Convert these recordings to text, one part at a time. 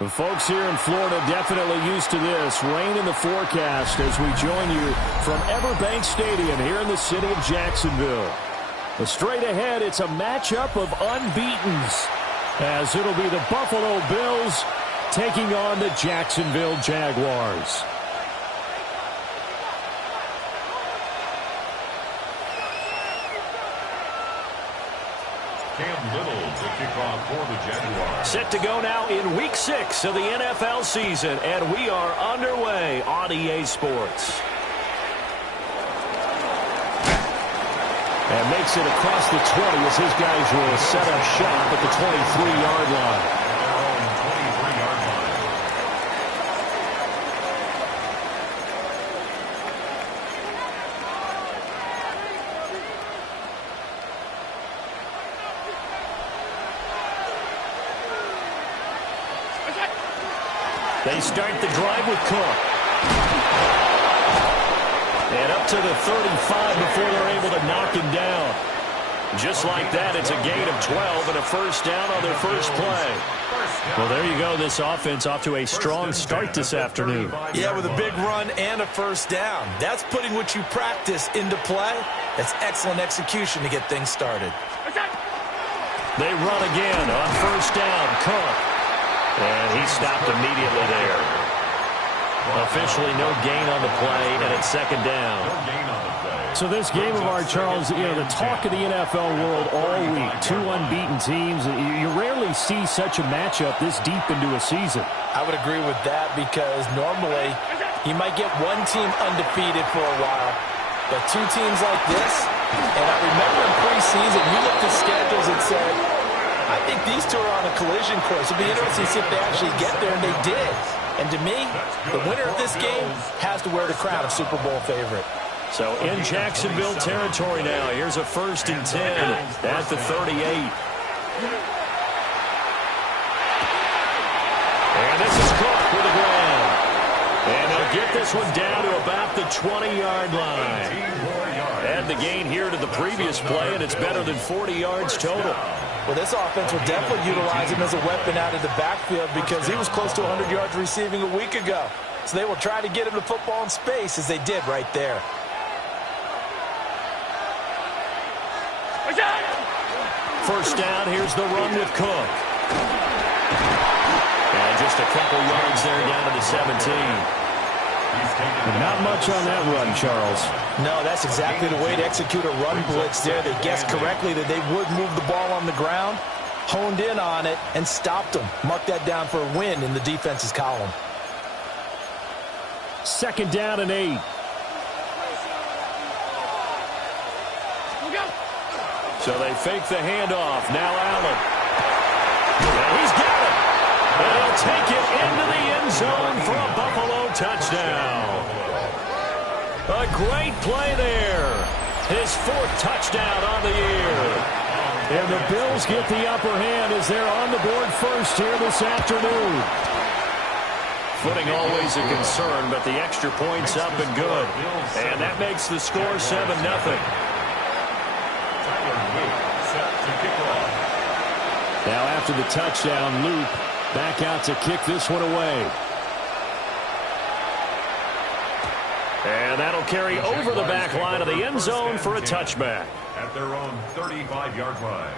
The folks here in Florida definitely used to this. Rain in the forecast as we join you from Everbank Stadium here in the city of Jacksonville. But straight ahead, it's a matchup of unbeatens, as it'll be the Buffalo Bills taking on the Jacksonville Jaguars. Set to go now in Week 6 of the NFL season, and we are underway on EA Sports. And makes it across the 20 as his guys will set up shop at the 23-yard line. They start the drive with Cook. And up to the 35 before they're able to knock him down. Just like that, it's a gain of 12 and a first down on their first play. Well, there you go. This offense off to a strong start this afternoon. Yeah, with a big run and a first down. That's putting what you practice into play. That's excellent execution to get things started. They run again on first down. Cook. And he stopped immediately there. Officially no gain on the play, and it's second down. So this game of ours, Charles, the talk of the NFL world all week. Two unbeaten teams. You rarely see such a matchup this deep into a season. I would agree with that because normally you might get one team undefeated for a while, but two teams like this, and I remember in preseason you looked at schedules and said, I think these two are on a collision course. It'll be interesting to see if they actually get there, and they did. And to me, the winner of this game has to wear the crown of Super Bowl favorite. So in Jacksonville territory now, here's a 1st and 10 at the 38. And this is Cook with a grab. And they'll get this one down to about the 20-yard line. Add the gain here to the previous play, and it's better than 40 yards total. Well, this offense will definitely utilize him as a weapon out of the backfield because he was close to 100 yards receiving a week ago. So they will try to get him the football in space as they did right there. First down, here's the run with Cook. And just a couple yards there down to the 17. Not much on that run, Charles. No, that's exactly the way to execute a run blitz there. They guessed correctly that they would move the ball on the ground, honed in on it, and stopped them. Mark that down for a win in the defense's column. Second down and 8. So they fake the handoff. Now Allen. And he's got it. And he'll take it into the end zone for a Buffalo touchdown. A great play there. His 4th touchdown on the year. And the Bills get the upper hand as they're on the board first here this afternoon. Footing always a concern, but the extra point's up and good. And that makes the score 7-0. Now after the touchdown, Luke back out to kick this one away. And that'll carry over the back line of the end zone for a touchback. At their own 35-yard line.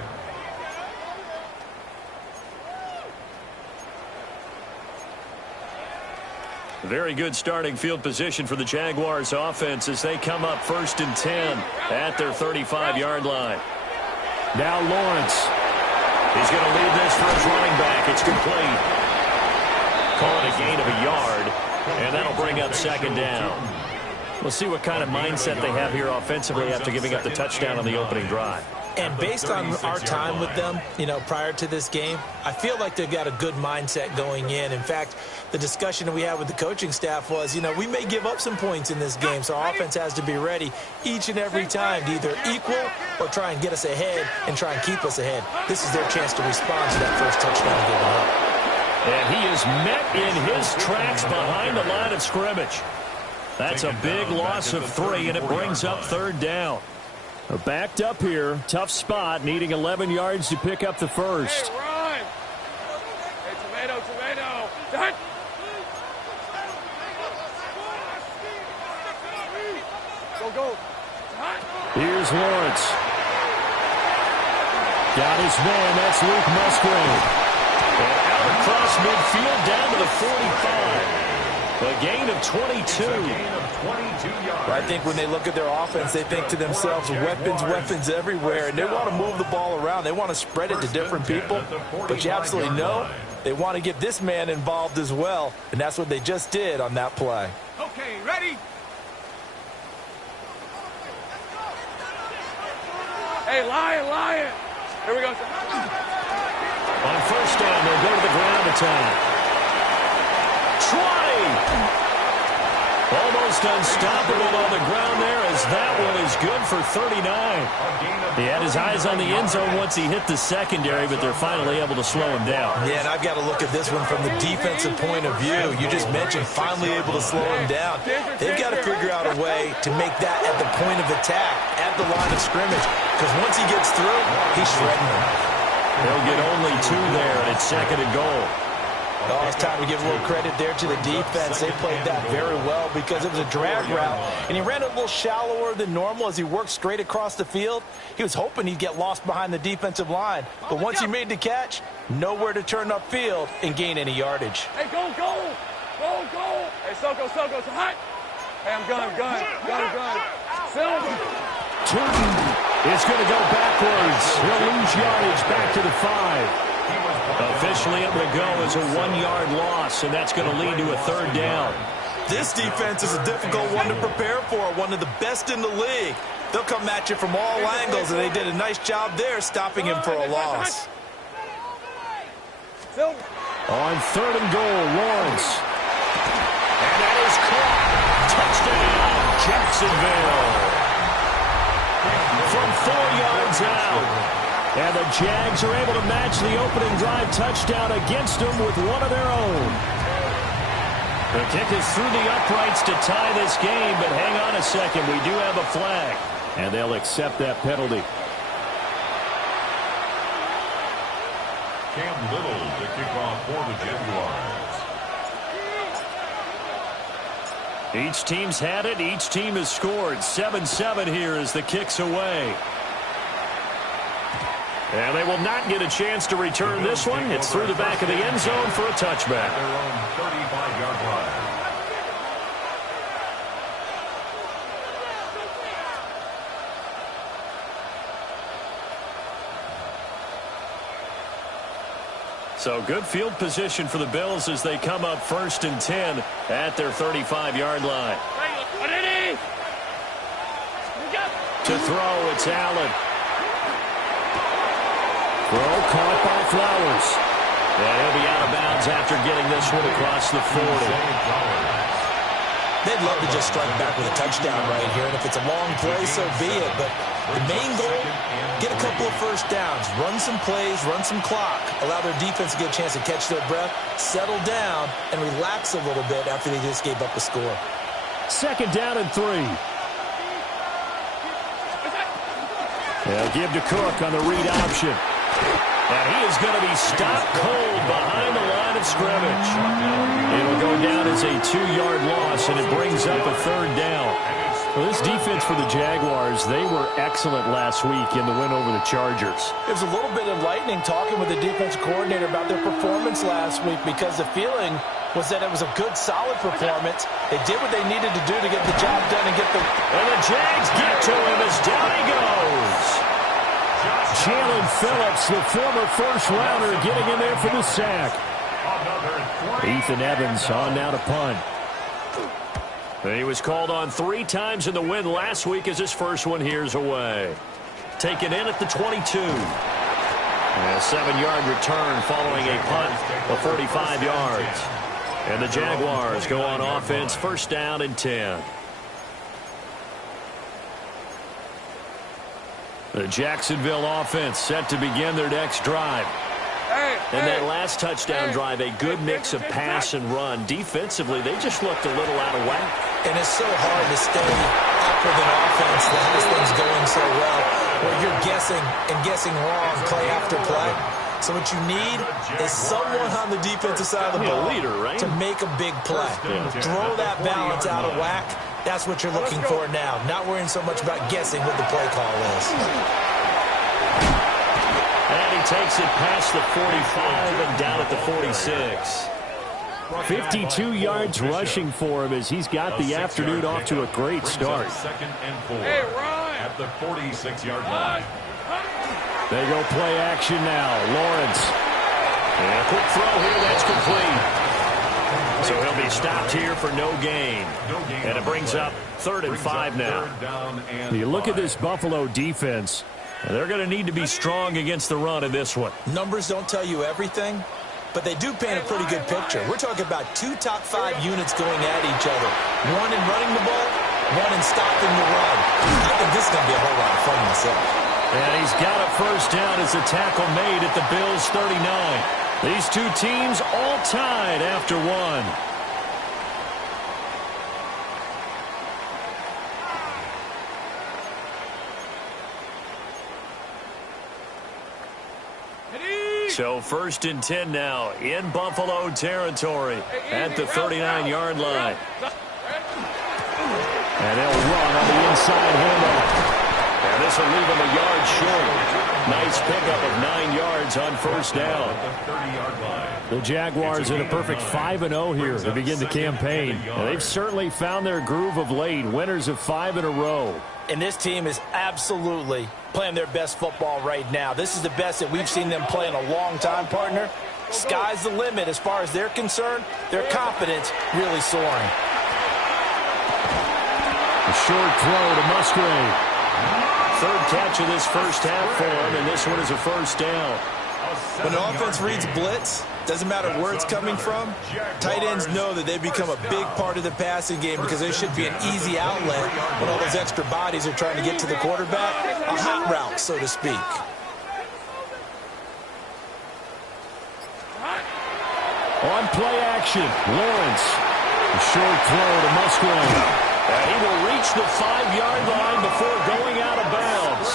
Very good starting field position for the Jaguars offense as they come up 1st and 10 at their 35-yard line. Now Lawrence. He's going to lead this for his running back. It's complete. Call it a gain of a yard, and that'll bring up second down. We'll see what kind of mindset they have here offensively after giving up the touchdown on the opening drive. And based on our time with them, prior to this game, I feel like they've got a good mindset going in. In fact, the discussion that we had with the coaching staff was, we may give up some points in this game, so our offense has to be ready each and every time to either equal or try and get us ahead and try and keep us ahead. This is their chance to respond to that first touchdown given up. And he is met in his tracks behind the line of scrimmage. That's a big loss of 3, and it brings up 3rd down. Backed up here, tough spot, needing 11 yards to pick up the first. Hey, run! Hey, tomato. Here's Lawrence. Got his man. That's Luke Musgrave. And out across midfield down to the 45. A gain of 22. I think when they look at their offense, they think to themselves, weapons everywhere, and they want to move the ball around. They want to spread it to different people, but you absolutely know they want to get this man involved as well, and that's what they just did on that play. Okay, ready? Hey, Lion. Here we go. On first down, they'll go to the ground attack. Try! Almost unstoppable on the ground there, as that one is good for 39. He had his eyes on the end zone once he hit the secondary, but they're finally able to slow him down. Yeah, and I've got to look at this one from the defensive point of view. You just mentioned finally able to slow him down. They've got to figure out a way to make that at the point of attack, at the line of scrimmage, because once he gets through, he's shredding them. They'll get only 2 there, and it's 2nd and goal. Oh, it's time to give a little credit there to the defense. They played that very well because it was a drag route, and he ran a little shallower than normal as he worked straight across the field. He was hoping he'd get lost behind the defensive line, but once he made the catch, nowhere to turn upfield and gain any yardage. Hey, go. Hey, Soko, it's hot. Hey, I'm gun. Silver. Turton is going to go backwards. He'll lose yardage back to the 5. Officially able to go as a 1-yard loss, and that's going to lead to a 3rd down. This defense is a difficult one to prepare for, one of the best in the league. They'll come at you from all angles, and they did a nice job there stopping him for a loss. On 3rd and goal, Lawrence. And that is caught. Touchdown, Jacksonville. From 4 yards out. And the Jags are able to match the opening drive touchdown against them with one of their own. The kick is through the uprights to tie this game, but hang on a second. We do have a flag, and they'll accept that penalty. Cam Little to kick off for the Jaguars. Each team's had it. Each team has scored. 7-7 here as the kick's away. And they will not get a chance to return this one. It's through the back of the end zone for a touchback. Their own 35-yard line. So good field position for the Bills as they come up 1st and 10 at their 35-yard line. To throw, it's Allen. Throw caught by Flowers. And he'll be out of bounds after getting this one across the 40. They'd love to just strike back with a touchdown right here, and if it's a long play, so be it. But the main goal, get a couple of first downs, run some plays, run some clock, allow their defense to get a chance to catch their breath, settle down, and relax a little bit after they just gave up a score. 2nd down and 3. They'll give to Cook on the read option. And he is going to be stopped cold behind the line of scrimmage. It'll go down as a 2-yard loss, and it brings up a 3rd down. Well, this defense for the Jaguars, they were excellent last week in the win over the Chargers. It was a little bit enlightening talking with the defensive coordinator about their performance last week because the feeling was that it was a good, solid performance. They did what they needed to do to get the job done and get the... And the Jags get to him as down he goes. Jalen Phillips, the former first-rounder, getting in there for the sack. Ethan Evans on now to punt. He was called on 3 times in the win last week as his first one here's away. Taken in at the 22. And a 7-yard return following a punt of 45 yards. And the Jaguars go on offense, 1st down and 10. The Jacksonville offense set to begin their next drive. And that last touchdown drive, a good mix of pass and run. Defensively, they just looked a little out of whack. And it's so hard to stay active in offense that this thing's going so well, where you're guessing and guessing wrong play after play. So what you need is someone on the defensive side of the ball leader, right? to make a big play. Throw that balance out of whack, That's what you're looking for now. Not worrying so much about guessing what the play call is. And he takes it past the 45 and down at the 46. 52 yards rushing for him as he's got the afternoon off to a great start. Second and 4 at the 46-yard line. They go play action now. Lawrence. And a quick throw here. That's complete. So he'll be stopped here for no gain. And it brings up 3rd and 5 now. You look at this Buffalo defense. They're going to need to be strong against the run in this one. Numbers don't tell you everything, but they do paint a pretty good picture. We're talking about 2 top 5 units going at each other. One in running the ball, one in stopping the run. I think this is going to be a whole lot of fun myself. And he's got a first down as the tackle made at the Bills' 39. These two teams all tied after one. So 1st and 10 now in Buffalo territory at the 39-yard line. And they'll run on the inside handoff. And this will leave him a yard short. Nice pickup of 9 yards on first down. The Jaguars in a perfect 5-0 here to begin the campaign. And they've certainly found their groove of late. Winners of 5 in a row. And this team is absolutely playing their best football right now. This is the best that we've seen them play in a long time, partner. Sky's the limit as far as they're concerned. Their confidence really soaring. A short throw to Musgrave. 3rd catch of this first half for him, and this one is a first down. When the offense reads blitz, doesn't matter where it's coming from, tight ends know that they become a big part of the passing game because they should be an easy outlet when all those extra bodies are trying to get to the quarterback. A hot route, so to speak. On play action, Lawrence. A short throw to Musgrave. And he will reach the 5-yard line before going out of bounds.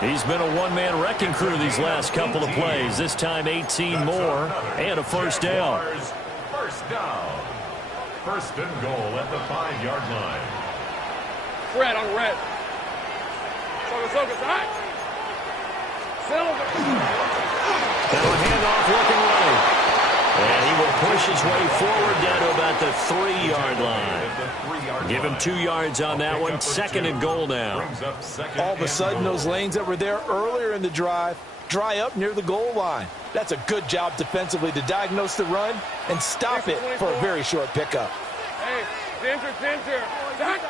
He's been a one-man wrecking crew these last couple of plays. This time 18 more and a first down. First down. 1st and goal at the 5-yard line. Red on red. Focus, hot. Silver. Now a handoff looking right. And he will push his way forward down to about the 3-yard line. Give him 2 yards on that one. 2nd and goal now. All of a sudden, those lanes that were there earlier in the drive dry up near the goal line. That's a good job defensively to diagnose the run and stop it for a very short pickup. Hey, center. Zach.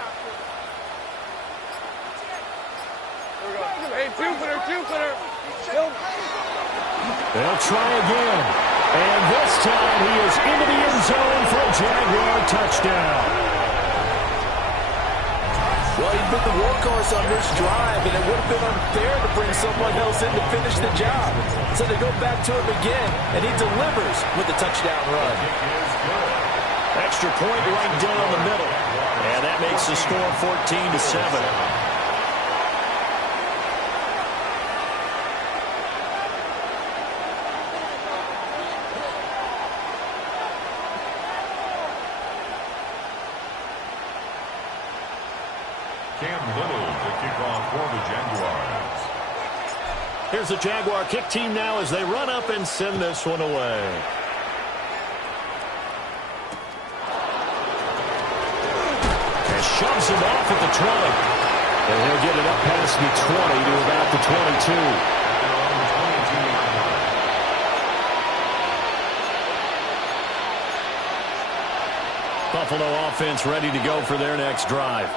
There we go. Hey, two-footer. They'll try again. And this time he is into the end zone for a Jaguar touchdown. Well, he's been the workhorse on this drive, and it would have been unfair to bring someone else in to finish the job. So they go back to him again, and he delivers with a touchdown run. Extra point right down the middle. And that makes the score 14-7. Here's the Jaguar kick team now as they run up and send this one away. And shoves him off at the 20. And he'll get it up past the 20 to about the 22. Buffalo offense ready to go for their next drive.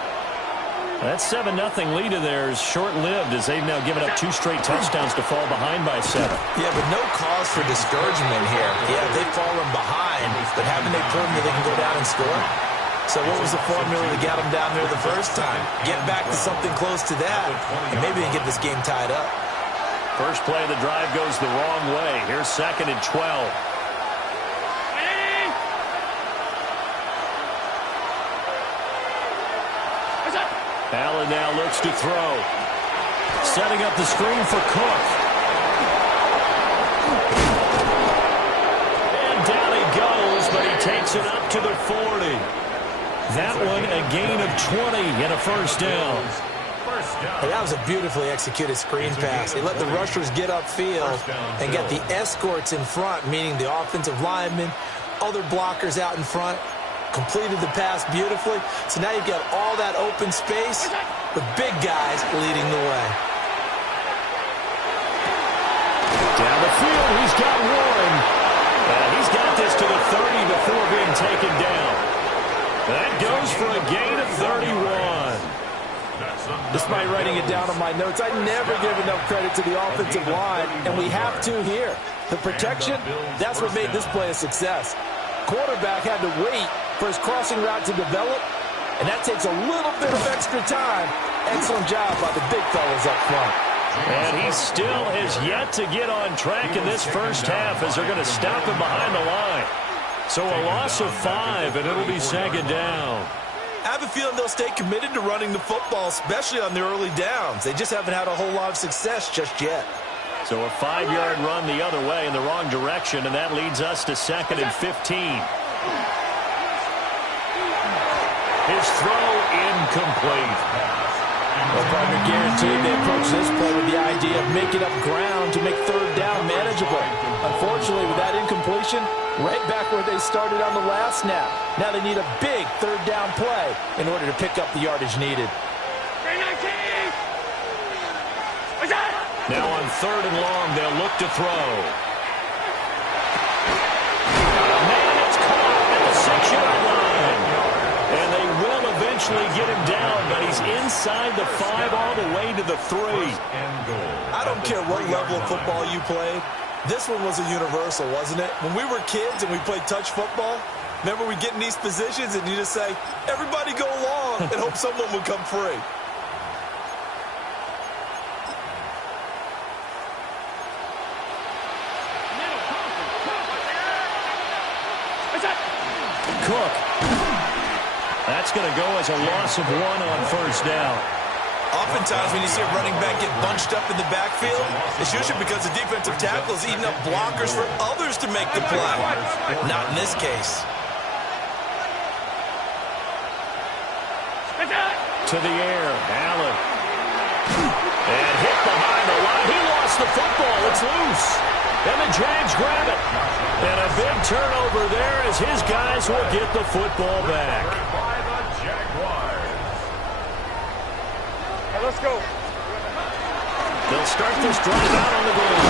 That 7-0 lead of theirs short-lived as they've now given up 2 straight touchdowns to fall behind by 7. Yeah, but no cause for discouragement here. Yeah, they've fallen behind, but haven't they proven that they can go down and score? So what was the formula that got them down there the first time? Get back to something close to that, and maybe they can get this game tied up. First play of the drive goes the wrong way. Here's 2nd and 12. Allen now looks to throw. Setting up the screen for Cook. And down he goes, but he takes it up to the 40. That one a gain of 20 and a first down. Hey, that was a beautifully executed screen pass. They let the rushers get upfield and get the escorts in front, meaning the offensive linemen, other blockers out in front, completed the pass beautifully. So now you've got all that open space with big guys leading the way. Down the field, he's got one. He's got this to the 30 before being taken down. That goes for a gain of 31. Despite writing it down on my notes, I never give enough credit to the offensive line, and we have to here. The protection, that's what made this play a success. Quarterback had to wait for his crossing route to develop, and that takes a little bit of extra time. Excellent job by the big fellas up front. And he still has yet to get on track in this first half as they're going to stop him behind the line. So a loss of 5, and it'll be second down. I have a feeling they'll stay committed to running the football, especially on the early downs. They just haven't had a whole lot of success just yet. So a 5-yard run the other way in the wrong direction, and that leads us to 2nd and 15. His throw incomplete. Well, partner, guaranteed they approach this play with the idea of making up ground to make third down manageable. Unfortunately, with that incompletion, right back where they started on the last snap. Now they need a big third down play in order to pick up the yardage needed. Now on 3rd and long, they'll look to throw. Man, it's caught at the 6-yard line. And they will eventually get him down, but he's inside the 5 all the way to the 3. I don't care what level of football you played. This one was a universal, wasn't it? When we were kids and we played touch football, remember we get in these positions and you just say, everybody go along, and hope someone would come free. Cook. That's going to go as a loss of 1 on first down. Oftentimes when you see a running back get bunched up in the backfield, it's usually because the defensive tackle is eating up blockers for others to make the play. Not in this case. To the air, Allen. And hit behind the line. He lost the football. It's loose. And the Jags grab it. And a big turnover there as his guys will get the football back. Let's go. They'll start this drive out on the ground.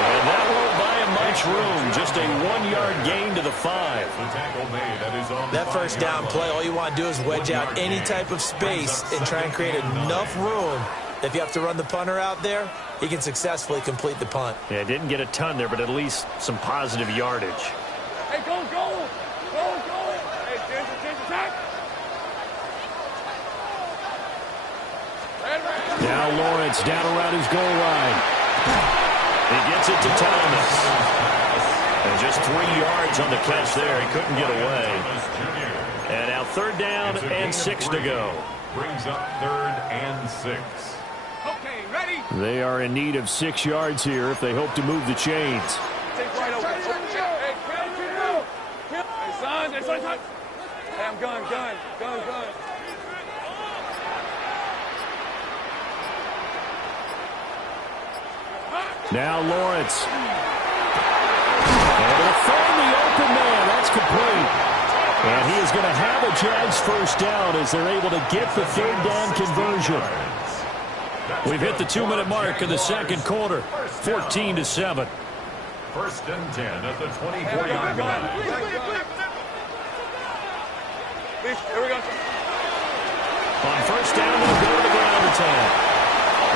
And that won't buy him much room. Just a 1-yard gain to the 5. That first down play, all you want to do is wedge out any type of space and try and create enough room. If you have to run the punter out there, he can successfully complete the punt. Yeah, didn't get a ton there, but at least some positive yardage. Hey, go, go. Go, go. Hey, change attack. Now Lawrence down around his goal line. He gets it to Thomas. And just 3 yards on the catch there. He couldn't get away. And now 3rd down and 6 to go. Brings up 3rd and 6. Okay, ready? They are in need of 6 yards here if they hope to move the chains. Take right over. Hey, son, hey, son. Hey, I'm gun. Now Lawrence. And they'll find the open man. That's complete. And he is going to have a Jags first down as they're able to get the 3rd down conversion. We've hit the 2-minute mark of the 2nd quarter. 14-7. 1st and 10 at the 24-yard line. Here we go. On 1st down, they'll go to the ground attack.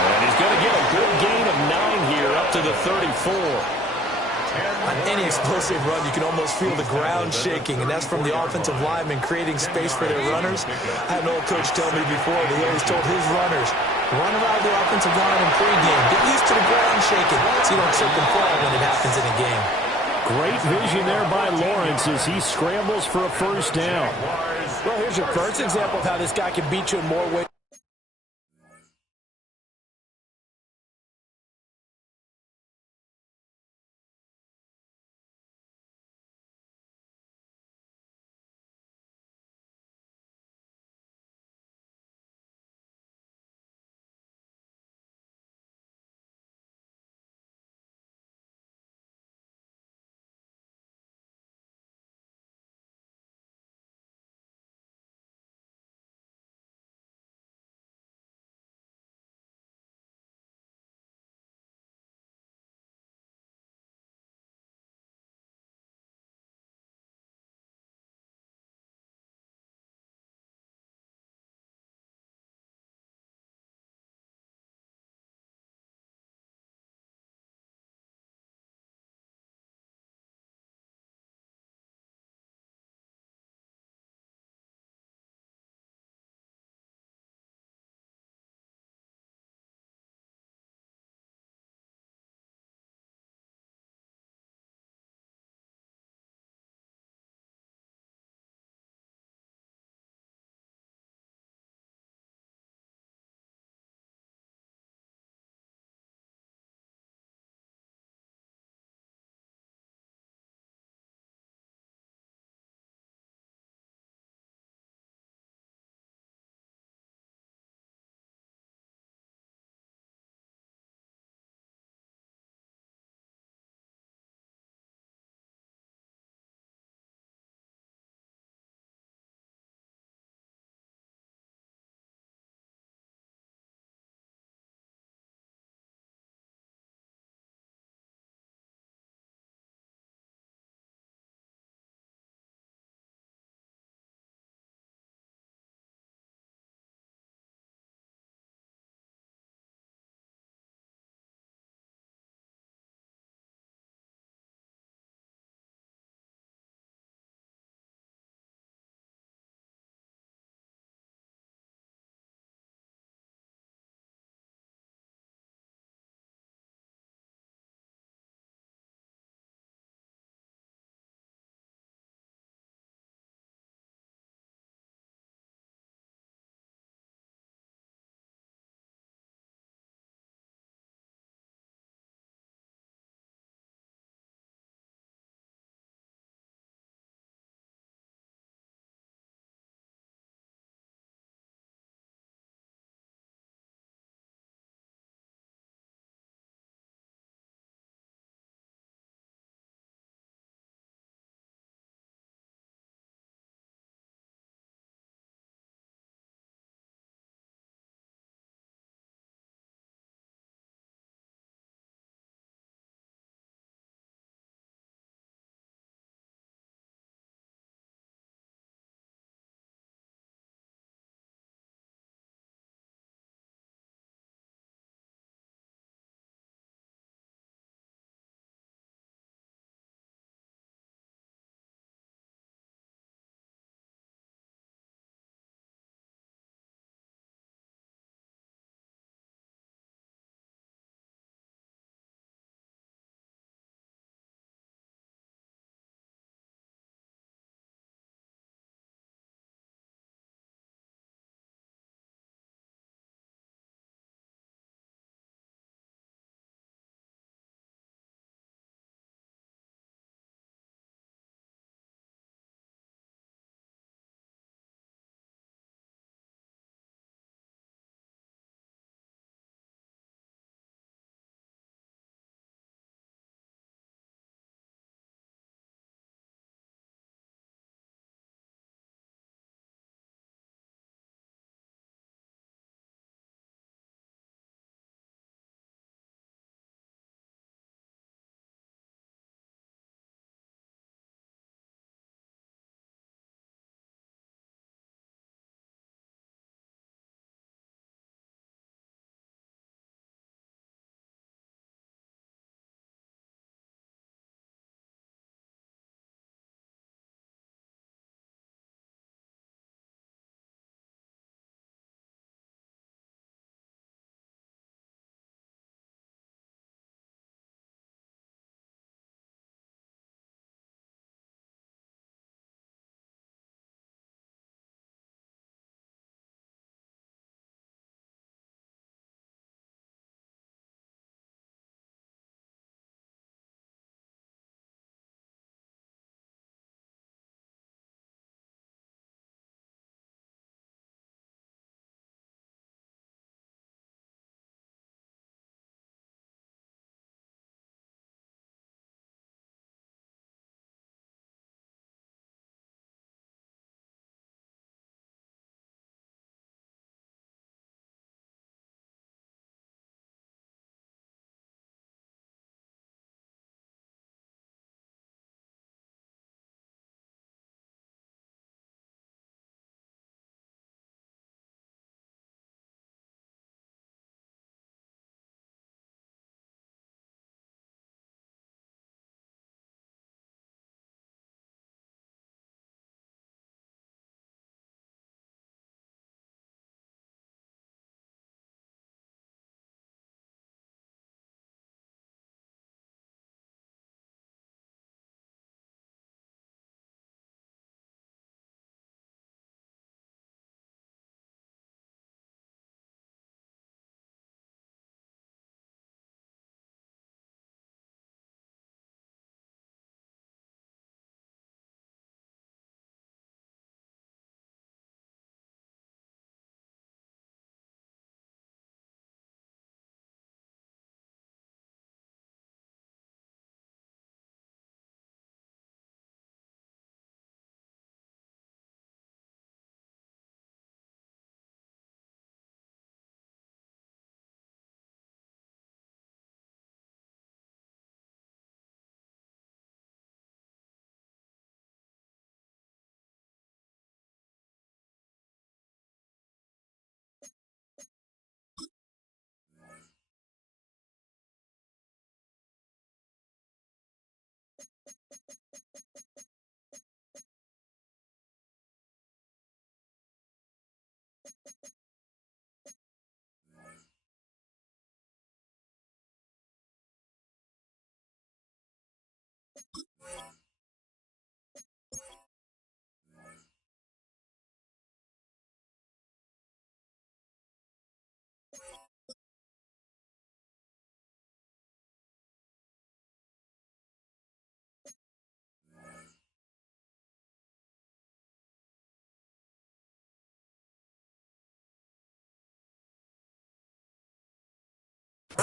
And he's going to get a good gain of 9 here up to the 34. On any explosive run, you can almost feel the ground shaking, and that's from the offensive linemen creating space for their runners. I had an old coach tell me before that he always told his runners, run around the offensive line in pregame. Get used to the ground shaking so you don't trip and fall when it happens in a game. Great vision there by Lawrence as he scrambles for a first down. Well, here's your first example of how this guy can beat you in more ways.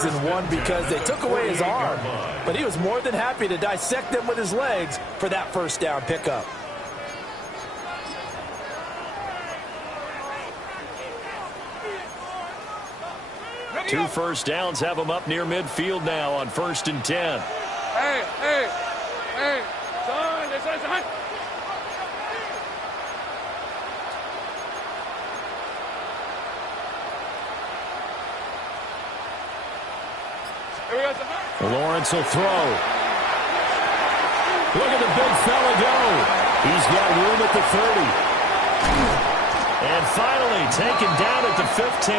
And won because they took away his arm, but he was more than happy to dissect them with his legs for that first down pickup. Two first downs have them up near midfield now on 1st and 10. Hey, son. Lawrence will throw. Look at the big fella go. He's got room at the 30. And finally taken down at the 15.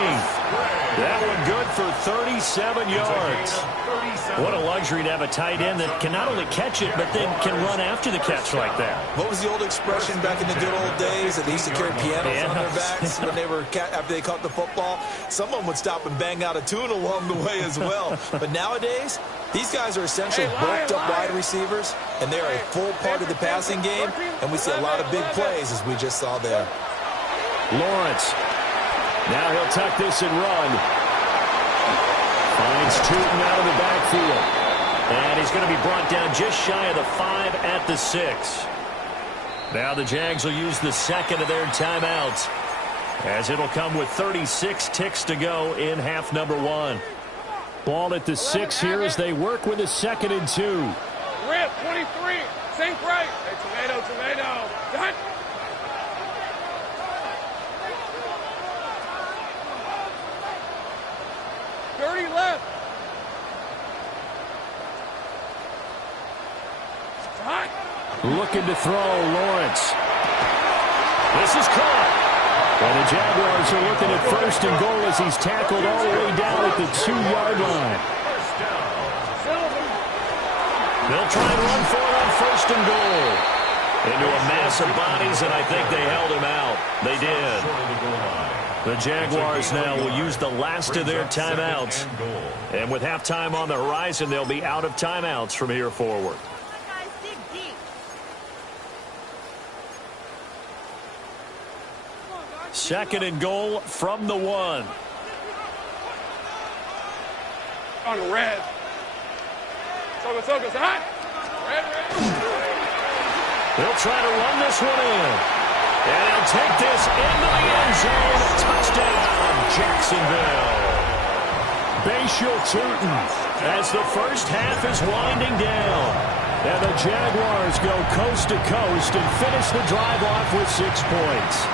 That one good for 37 yards. What a luxury to have a tight end that can not only catch it, but then can run after the catch like that. What was the old expression back in the good old days that they used to carry pianos on their backs when they were after they caught the football? Someone would stop and bang out a tune along the way as well. But nowadays, these guys are essentially bulked up wide receivers, and they're a full part of the passing game, and we see a lot of big plays as we just saw there. Lawrence. Now he'll tuck this and run. Finds Tootin out of the backfield. And he's going to be brought down just shy of the 5 at the 6. Now the Jags will use the second of their timeouts, as it'll come with 36 ticks to go in half number 1. Ball at the 6 here as they work with a 2nd and 2. Rip, 23. Sink right. Hey, tomato. Done. Left. Looking to throw, Lawrence. This is caught. And the Jaguars are looking at 1st and goal as he's tackled all the way down at the 2-yard line. They'll try and run for it on 1st and goal. Into a mass of bodies, and I think they held him out. They did. The Jaguars now will use the last of their timeouts. And with halftime on the horizon, they'll be out of timeouts from here forward. 2nd and goal from the 1. On red. Sogo, hot. Red. They'll try to run this one in. And he'll take this into the end zone. Touchdown, Jacksonville. Bashal Tootin as the first half is winding down. And the Jaguars go coast to coast and finish the drive off with 6 points.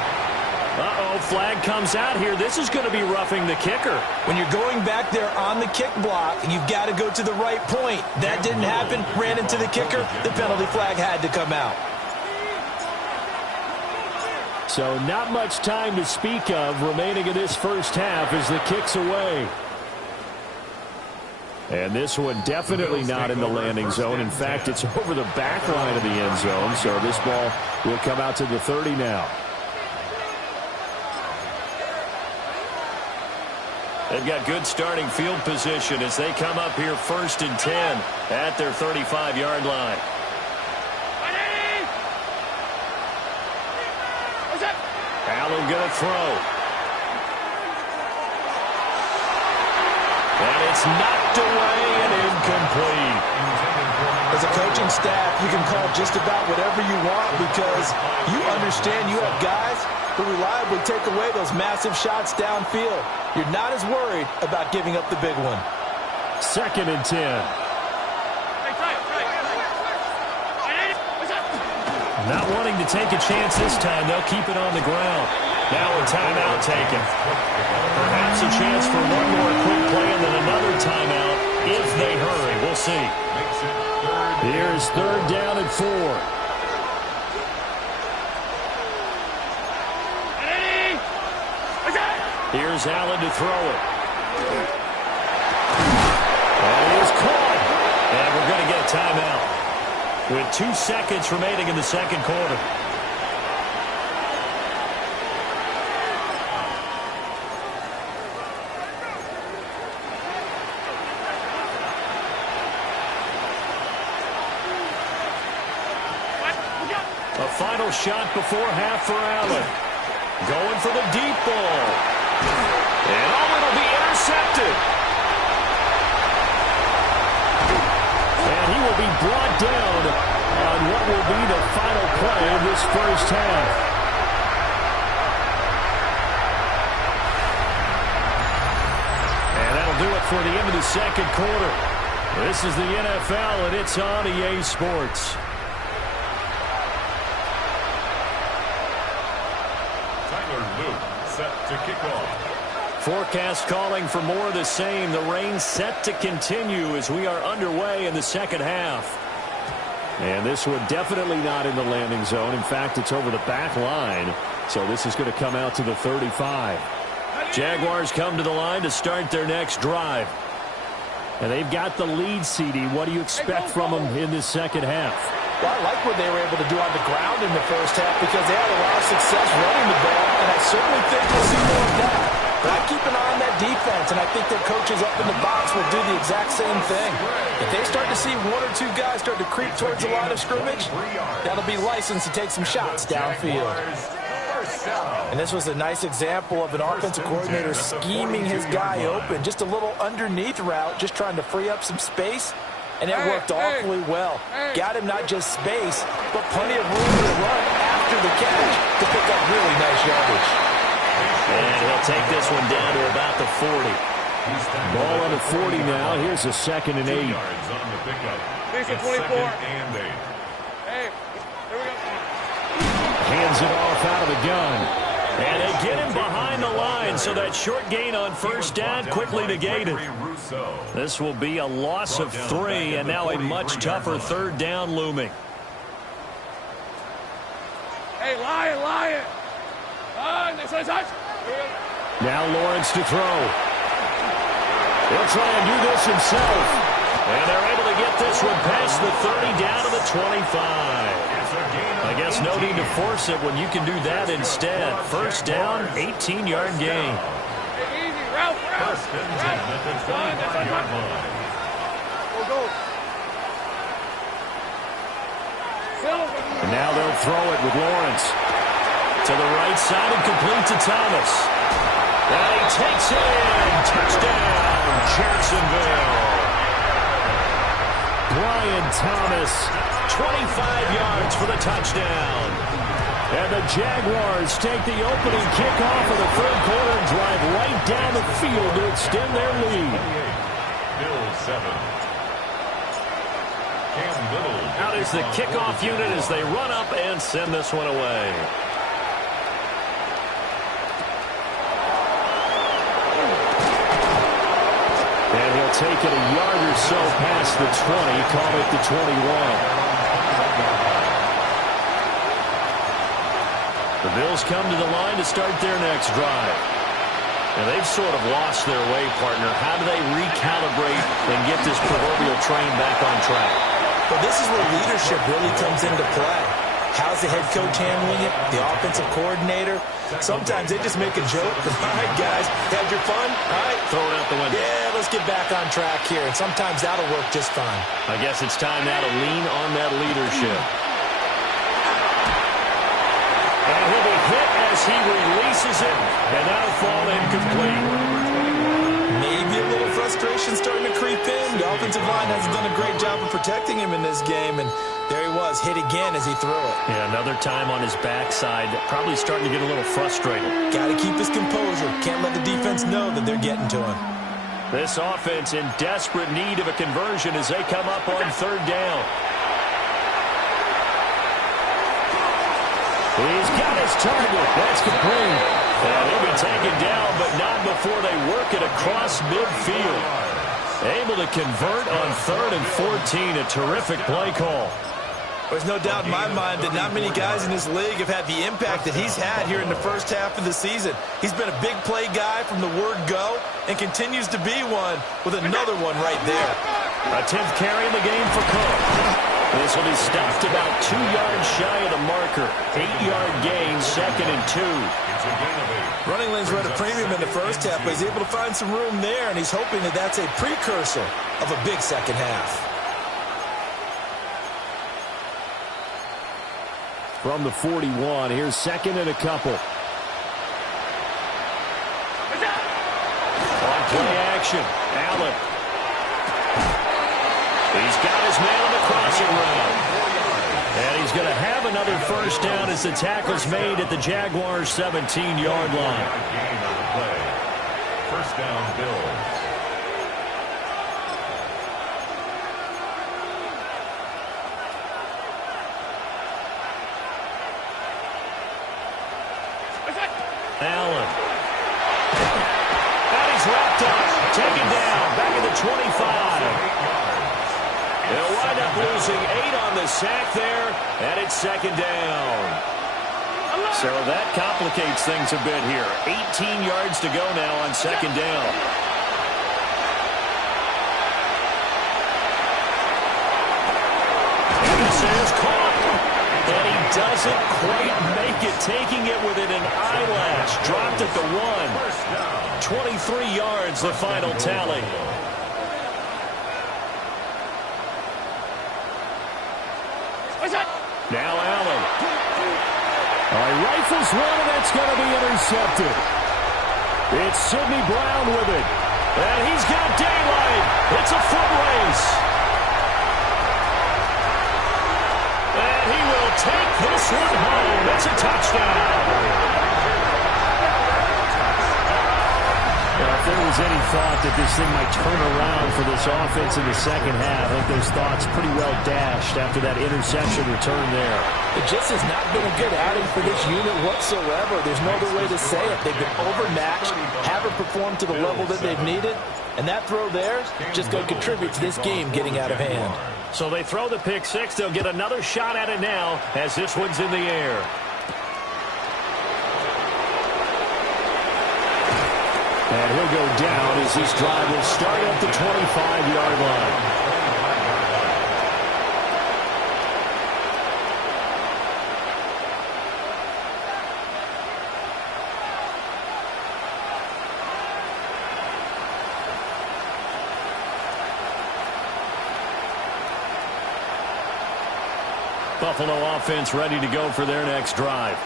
Uh-oh, flag comes out here. This is going to be roughing the kicker. When you're going back there on the kick block, you've got to go to the right point. That didn't happen. Ran into the kicker. The penalty flag had to come out. So not much time to speak of remaining in this first half as the kick's away. And this one definitely not in the landing zone. In fact, it's over the back line of the end zone. So this ball will come out to the 30 now. They've got good starting field position as they come up here 1st and 10 at their 35-yard line. Allen going to throw. And it's knocked away and incomplete. As a coaching staff, you can call just about whatever you want because you understand you have guys who reliably take away those massive shots downfield. You're not as worried about giving up the big one. 2nd and 10. Not wanting to take a chance this time. They'll keep it on the ground. Now a timeout taken. Perhaps a chance for one more quick play and then another timeout if they hurry. We'll see. Here's 3rd down and 4. Here's Allen to throw it. And he is caught. And we're going to get a timeout with 2 seconds remaining in the second quarter. A final shot before half for Allen. Going for the deep ball. And it'll be intercepted. And he will be brought down on what will be the final play of this first half. And that'll do it for the end of the second quarter. This is the NFL, and it's on EA Sports. Set to kick off. Forecast calling for more of the same. The rain set to continue as we are underway in the second half. And this one definitely not in the landing zone. In fact, it's over the back line. So this is going to come out to the 35. Jaguars come to the line to start their next drive. And they've got the lead, CD. What do you expect from them in this second half? Well, I like what they were able to do on the ground in the first half because they had a lot of success running the ball, and I certainly think we'll see more of that. But I keep an eye on that defense, and I think their coaches up in the box will do the exact same thing. If they start to see 1 or 2 guys start to creep towards the line of scrimmage, that'll be licensed to take some shots downfield. And this was a nice example of an offensive coordinator scheming his guy open, just a little underneath route, just trying to free up some space. And it worked awfully well. Got him not just space, but plenty of room to run after the catch to pick up really nice yardage. And he'll take this one down to about the 40. Ball on the 40 now. Here's a 2nd and 8. Yards on the pickup. It's 24. And 8. Hey, here we go. Hands it off out of the gun. And they get him behind the line, so that short gain on first down quickly negated. This will be a loss of 3, and now a much tougher third down looming. Hey, Lion. Next one, touch. Now Lawrence to throw. He'll try and do this himself. And they're able to get this one past the 30 down to the 25. I guess no need to force it when you can do that instead. First down, 18-yard gain. Hey, easy, route. First and 10 at the 25-yard line. Go. And now they'll throw it with Lawrence. To the right side and complete to Thomas. And he takes it in. Touchdown, Jacksonville. Brian Thomas, 25 yards for the touchdown. And the Jaguars take the opening kickoff of the third quarter and drive right down the field to extend their lead. Bills 7. Cam Little. Out is the kickoff unit as they run up and send this one away. And he'll take it a yard or so past the 20, call it the 21. The Bills come to the line to start their next drive. And they've sort of lost their way, partner. How do they recalibrate and get this proverbial train back on track? But this is where leadership really comes into play. How's the head coach handling it? The offensive coordinator? Sometimes they just make a joke. All right, guys, had your fun? All right. Throw it out the window. Yeah, let's get back on track here. And sometimes that'll work just fine. I guess it's time now to lean on that leadership. And he'll be hit as he releases it, and that'll fall incomplete. Maybe a little frustration starting to creep in. The offensive line hasn't done a great job of protecting him in this game, and there he was, hit again as he threw it. Yeah, another time on his backside, probably starting to get a little frustrated. Got to keep his composure. Can't let the defense know that they're getting to him. This offense in desperate need of a conversion as they come up on third down. He's got his target. That's complete. And he'll be taken down, but not before they work it across midfield. Able to convert on 3rd and 14. A terrific play call. There's no doubt in my mind that not many guys in this league have had the impact that he's had here in the first half of the season. He's been a big play guy from the word go and continues to be one with another one right there. A 10th carry in the game for Cook. This will be stopped about 2 yards shy of the marker. 8-yard gain, 2nd and 2. Running lanes were at a premium in the first half, but he's able to find some room there, and he's hoping that that's a precursor of a big second half. From the 41, here's 2nd and a couple. On play action, Allen. He's got his man on the crossing route. And he's going to have another first down as the tackle's made at the Jaguars' 17-yard line. First down, Bills. Allen. And he's wrapped up. Taken down. Back at the 25. They'll wind up losing 8 on the sack there. And it's 2nd down. So that complicates things a bit here. 18 yards to go now on 2nd down. And this is caught. And he doesn't quite make it, taking it within an eyelash. Dropped at the 1. 23 yards, the final tally. Now Allen. He rifles one, and that's going to be intercepted. It's Sidney Brown with it. And he's got daylight. It's a foot race. And he will take this one home. It's a touchdown. If there was any thought that this thing might turn around for this offense in the second half, I think those thoughts pretty well dashed after that interception return there. It just has not been a good outing for this unit whatsoever. There's no other way to say it. They've been overmatched, haven't performed to the level that they've needed, and that throw there just going to contribute to this game getting out of hand. So they throw the pick six. They'll get another shot at it now as this one's in the air. And he'll go down as this drive will start at the 25-yard line. Buffalo offense ready to go for their next drive.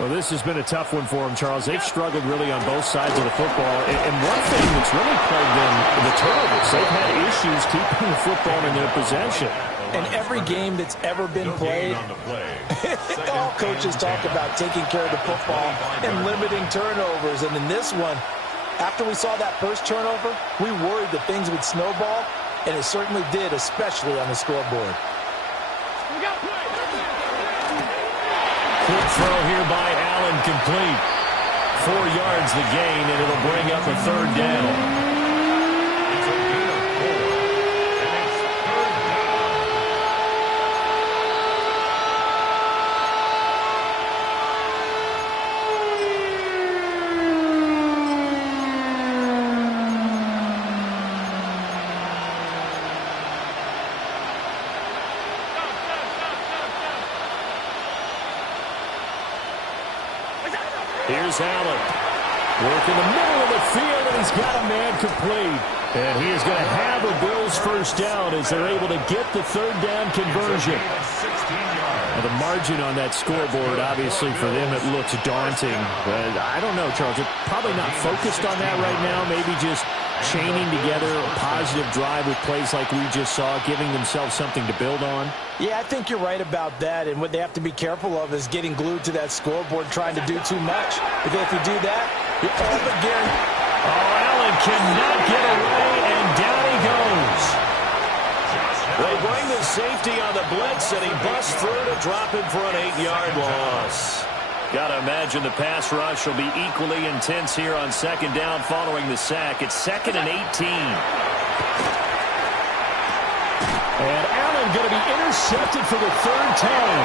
Well, this has been a tough one for them, Charles. They've struggled really on both sides of the football. And one thing that's really plagued them, the turnovers. They've had issues keeping the football in their possession. And every game that's ever been played, all coaches talk about taking care of the football and limiting turnovers. And in this one, after we saw that first turnover, we worried that things would snowball, and it certainly did, especially on the scoreboard. Quick throw here by Allen, complete. 4 yards the gain, and it'll bring up a 3rd down. Here's Allen. Work in the middle of the field, and he's got a man complete. And he is going to have a Bills first down as they're able to get the 3rd down conversion. Now, the margin on that scoreboard, obviously, for them, it looks daunting. But I don't know, Charles. They're probably not focused on that right now. Maybe just chaining together a positive drive with plays like we just saw, giving themselves something to build on. Yeah, I think you're right about that, and what they have to be careful of is getting glued to that scoreboard, trying to do too much. Because if you do that, you're all but guaranteed. Oh, Allen cannot get away, and down he goes. They bring the safety on the blitz, and he busts through to drop him for an 8-yard loss. Got to imagine the pass rush will be equally intense here on 2nd down following the sack. It's 2nd and 18. And Allen going to be intercepted for the third time.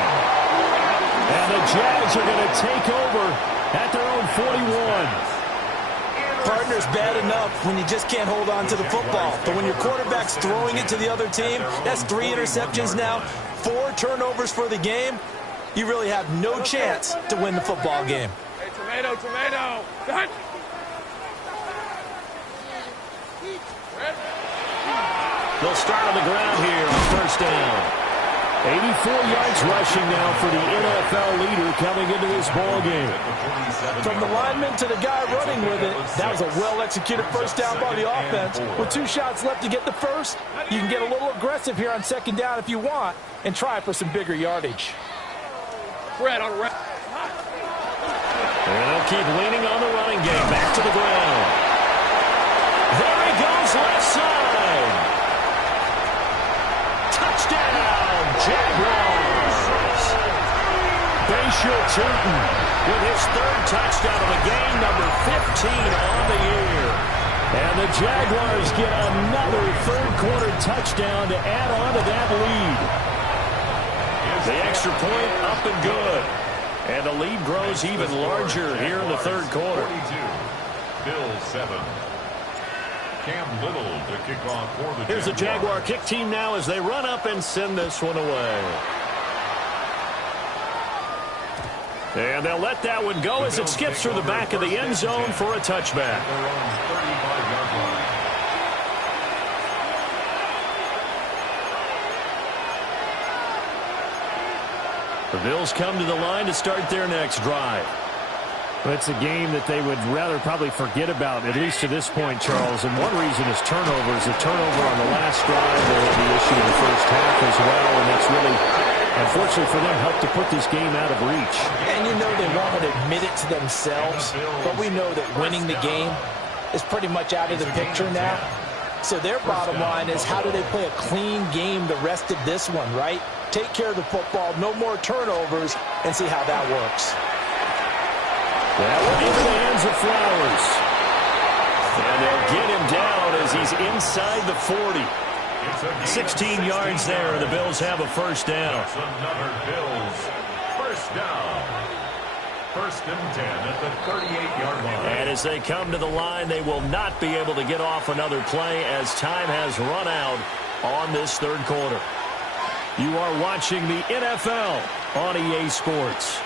And the Jags are going to take over at their own 41. Partner's bad enough when you just can't hold on to the football. But when your quarterback's throwing it to the other team, that's 3 interceptions now, 4 turnovers for the game. You really have no chance to win the football game. Hey, tomato, tomato. Done. They'll start on the ground here on first down. 84 yards rushing now for the NFL leader coming into this ball game. From the lineman to the guy running with it, that was a well-executed first down by the offense. With 2 shots left to get the first, you can get a little aggressive here on second down if you want and try for some bigger yardage. Red on red. And they'll keep leaning on the running game. Back to the ground. There he goes, left side. Touchdown, Jaguars. Bayshore Turton with his 3rd touchdown of the game, number 15 on the year. And the Jaguars get another 3rd quarter touchdown to add on to that lead. The extra point up and good. And the lead grows even larger here in the 3rd quarter. 42, Bills 7. Cam Little to kick off for the Here's the Jaguar kick team now as they run up and send this one away. And they'll let that one go as it skips through the back of the end zone for a touchback. The Bills come to the line to start their next drive. Well, it's a game that they would rather probably forget about, at least to this point, Charles. And one reason is turnovers. A turnover on the last drive, they had the issue in the first half as well. And that's really, unfortunately for them, helped to put this game out of reach. And you know they won't admit it to themselves, but we know that winning the game is pretty much out of the picture now. So their bottom line is, how do they play a clean game the rest of this one, right? Take care of the football, no more turnovers, and see how that works. That one into the hands of Flowers. And they'll get him down as he's inside the 40. 16 yards there, and the Bills have a first down. That's another Bills first down. 1st and 10 at the 38-yard line. And as they come to the line, they will not be able to get off another play as time has run out on this 3rd quarter. You are watching the NFL on EA Sports.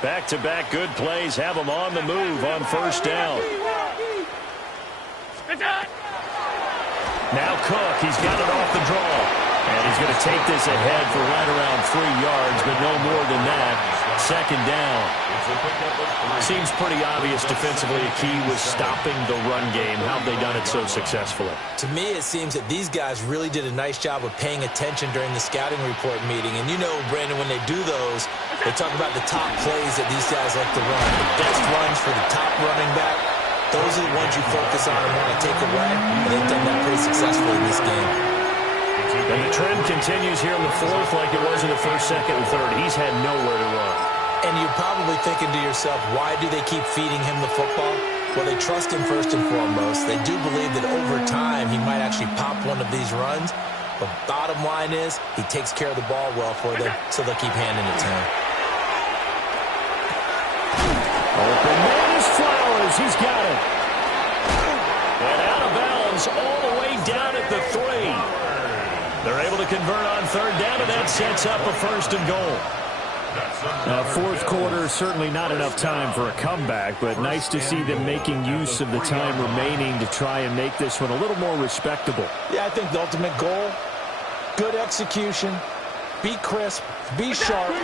Back-to-back good plays have them on the move on first down. Now Cook, he's got it off the draw. And he's going to take this ahead for right around 3 yards, but no more than that. 2nd down. Seems pretty obvious defensively a key was stopping the run game. How have they done it so successfully? To me, it seems that these guys really did a nice job of paying attention during the scouting report meeting. And you know, Brandon, when they do those, they talk about the top plays that these guys like to run. The best runs for the top running back. Those are the ones you focus on and want to take away. And they've done that pretty successfully in this game. And the trend continues here in the 4th like it was in the 1st, 2nd, and 3rd. He's had nowhere to run. And you're probably thinking to yourself, why do they keep feeding him the football? Well, they trust him first and foremost. They do believe that over time he might actually pop one of these runs. But bottom line is, he takes care of the ball well for them, so they'll keep handing it to him. Open man is Flowers. He's got it. And out of bounds all the way down at the 3. They're able to convert on 3rd down, and that sets up a 1st and goal. 4th quarter, certainly not enough time for a comeback, but nice to see them making use of the time remaining to try and make this one a little more respectable. Yeah, I think the ultimate goal, good execution, be crisp, be sharp,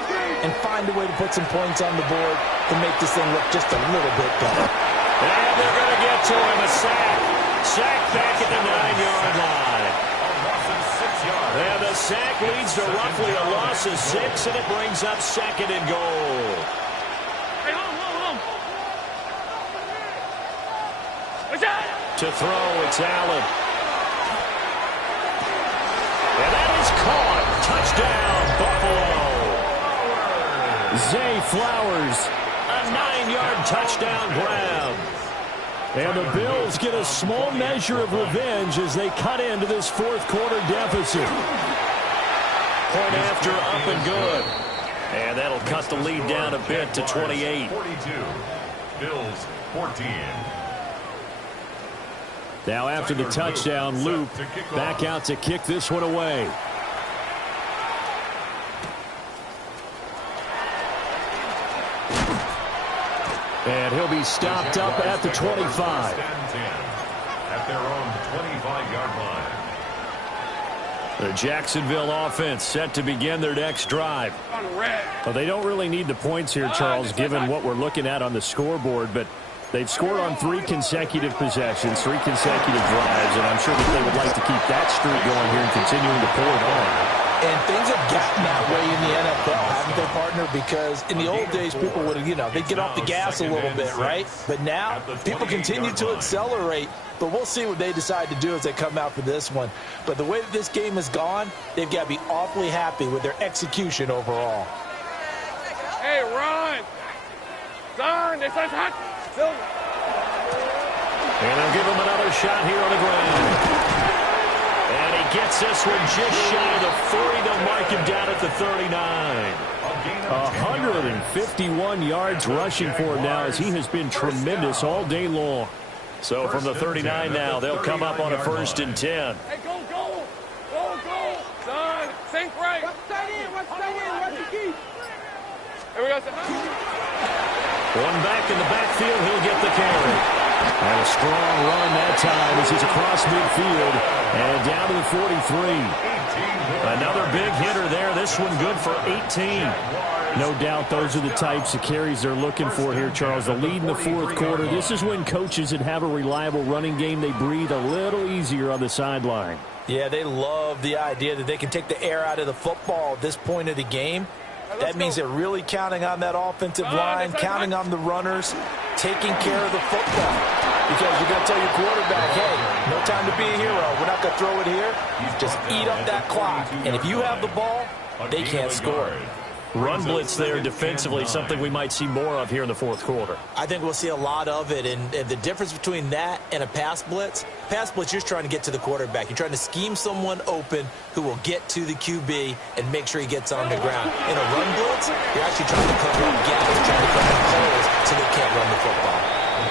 and find a way to put some points on the board to make this thing look just a little bit better. And they're going to get to him, a sack. Sack back at the 9-yard line. And the sack leads to roughly a loss of 6, and it brings up 2nd and goal. Hey, hold. To throw, it's Allen. And that is caught. Touchdown, Buffalo. Zay Flowers, 9-yard touchdown grab. And the Bills get a small measure of revenge as they cut into this fourth quarter deficit. Point after, up and good. And that'll cut the lead down a bit to 28. 42. Bills 14. Now after the touchdown, Luke back out to kick this one away. And he'll be stopped up at the 25. At their own 25-yard line. The Jacksonville offense set to begin their next drive. Well, they don't really need the points here, Charles, given what we're looking at on the scoreboard, but they've scored on 3 consecutive possessions, 3 consecutive drives, and I'm sure that they would like to keep that streak going here and continuing to pull it on. And things have gotten that way in the NFL, haven't they, partner? Because in the old days, people would, they'd get off the gas a little bit, right? But now, people continue to accelerate. But we'll see what they decide to do as they come out for this one. But the way that this game has gone, they've got to be awfully happy with their execution overall. Hey, run! Darn, they start hot. And they'll give him another shot here on the ground. And he gets this one just shy of the 40 to mark him down at the 39. 151 yards rushing for him now as he has been tremendous all day long. So from the 39 now, they'll come up on a 1st and 10. Hey, go, go! Go, go! Son, sink right! Watch that in, watch the key! Here we go, son. One back in the backfield, he'll get the carry. And a strong run that time as he's across midfield and down to the 43. Another big hitter there. This one good for 18. No doubt those are the types of carries they're looking for here, Charles. The lead in the fourth quarter. This is when coaches that have a reliable running game, they breathe a little easier on the sideline. Yeah, they love the idea that they can take the air out of the football at this point of the game. That means they're really counting on that offensive line, counting on the runners, taking care of the football. Because you're going to tell your quarterback, hey, no time to be a hero. We're not going to throw it here. Just eat up that clock. And if you have the ball, they can't score. Run blitz there defensively, something we might see more of here in the fourth quarter. I think we'll see a lot of it. And the difference between that and a pass blitz, you're just trying to get to the quarterback. You're trying to scheme someone open who will get to the QB and make sure he gets on the ground. In a run blitz, you're actually trying to cover up gaps, trying to cover up holes so they can't run the football.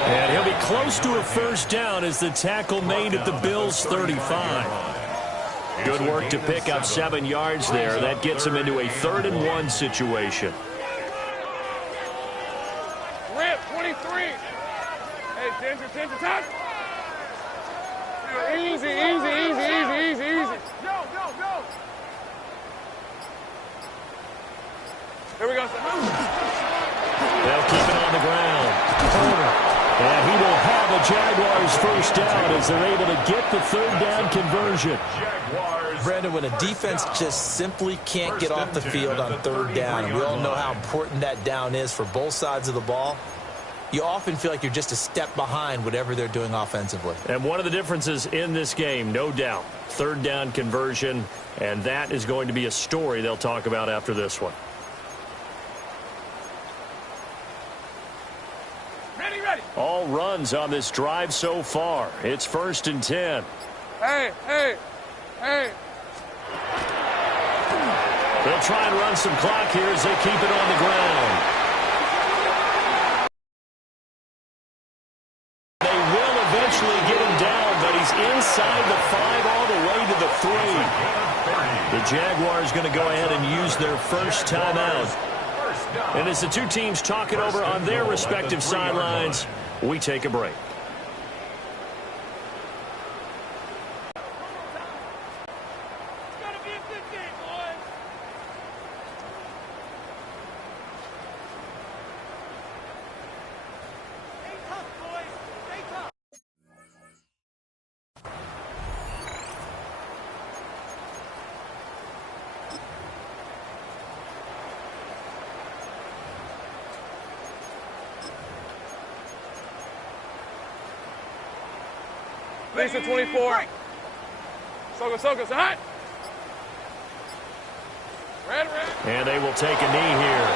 And he'll be close to a 1st down as the tackle made at the Bills' 35. Good work to pick up 7 yards there. That gets him into a 3rd and 1 situation. Rip, 23. Hey, Ginger, touch. Easy. Go. Here we go, son. They'll keep it on the ground. And he will have a Jaguars 1st down as they're able to get the 3rd down conversion. Brandon, when a defense just simply can't get off the field on 3rd down, and we all know how important that down is for both sides of the ball, you often feel like you're just a step behind whatever they're doing offensively. And one of the differences in this game, no doubt, 3rd down conversion, and that is going to be a story they'll talk about after this one. Ready. All runs on this drive so far. It's 1st and 10. Hey. They'll try and run some clock here as they keep it on the ground. They will eventually get him down, but he's inside the 5 all the way to the 3. The Jaguars going to go ahead and use their 1st timeout. And as the two teams talk it over on their respective sidelines, we take a break. Lisa 24. Soko, hot. Red. And they will take a knee here.